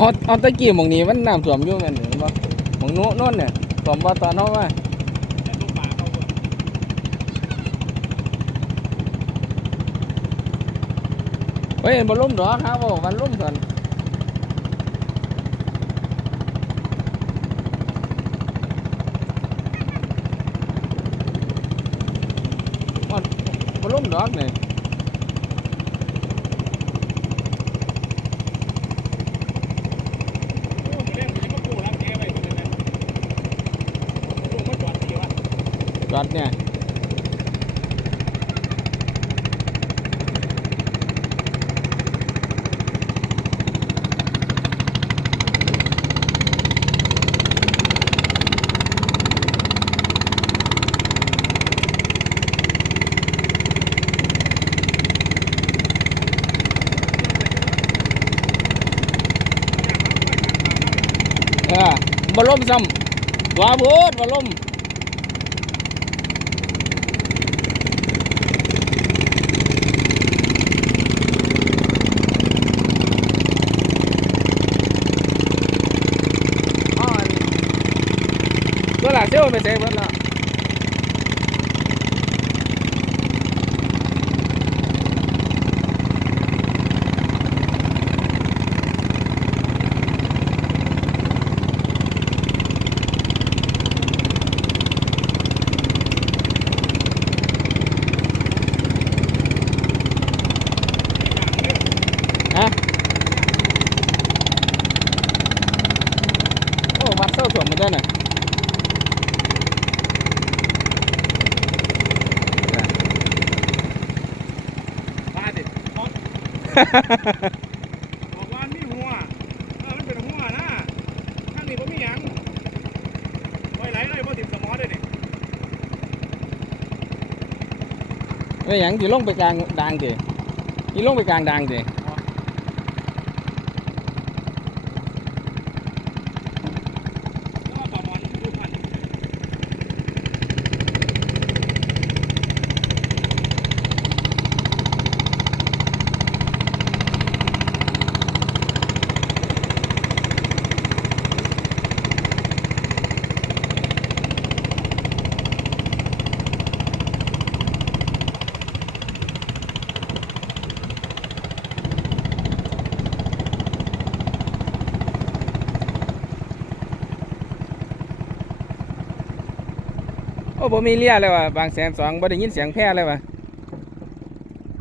อ๋ออ๋อตะกี้หมองนี้มันน้ำท่วมอยู่แม่นบ่หมองโน้นโน่นเนี่ยท่วมบ่ตอนเฮาว่าเฮ้ยบ่ล่มดอกครับบ่มันล่มซั่นมันบ่ล่มดอกนี่ โอ้ยเล่นมันยังมาปูรักแกไว้ตรงนั้นนะลูกมาจอดทีวะ จอดเนี่ยเออบ่ล่มซ้ำตัวโพดบ่ล่ม อ๋อ ตัวหลักเซลไปเซฟเพิ่นแล้วฮะโอ้วัดเส้าถ่วมมันได้น่ะ บ้าดิบอก บอกว่ามีหัวเออมันเป็นหัวนะข้างนี้ผมมีหยังไว้ไหลเลยพอติดสมอด้วยนี่ไม่หยังสิลงไปกลางดังติสิลงไปกลางดังติ โอ้บ่มีเลียเลยว่ะบางแสนสองบ่ได้ยินเสียงแพร่เลยว่ะ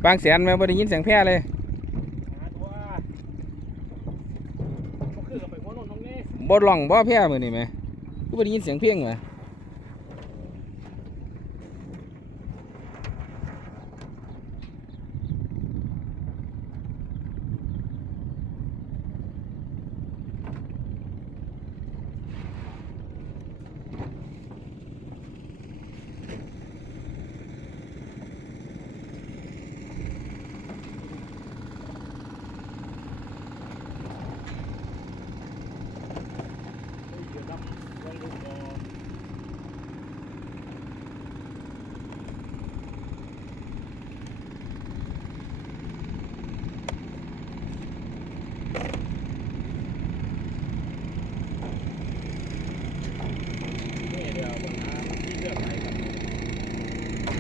บางแสนแม่บ่ได้ยินเสียงแพร่เลยหาตัวก็คือกับไปหัวนนน้องนี่บ่ร้องบ่แพร่มื้อนี้แหม่กูบ่ได้ยินเสียงเพลงว่ะ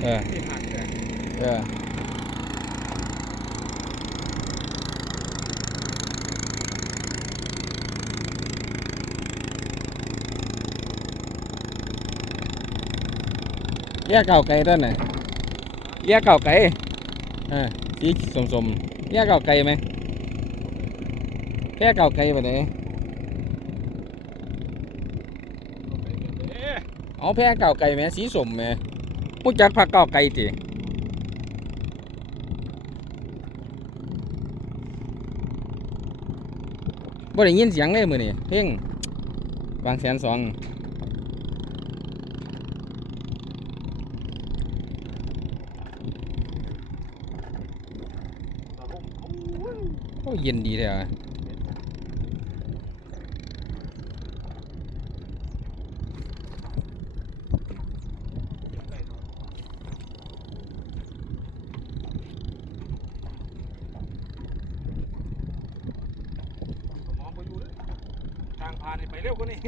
เออเออแยกเก่าไก่ต้นน่ะแยกเก่าไก่เออสีสมๆแยกเก่าไก่ไหมแยกเก่าไก่ไปไหนเอาแพ้เก่าไก่ไหมสีสมไหม มู้จักผักเก่าไก่ติบ่ได้ยินเสียงเลยมือนี้เพลงบางแสนสองโอ้เย็นดีเลยอะ ผ่านนี่ไปเร็วกว่านี้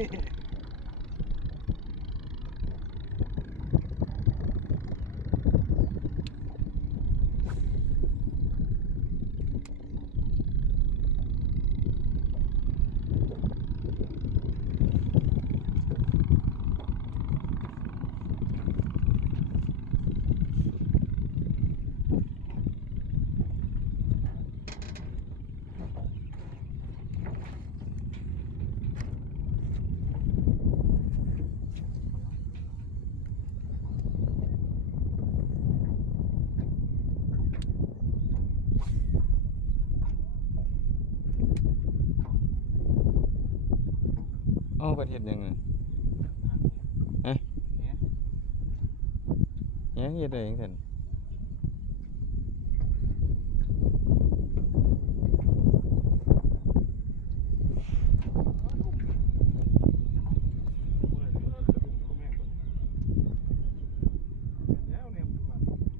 เอ้าประเทศยังไงเนี่ยยังเฮ็ดได้จังซั่น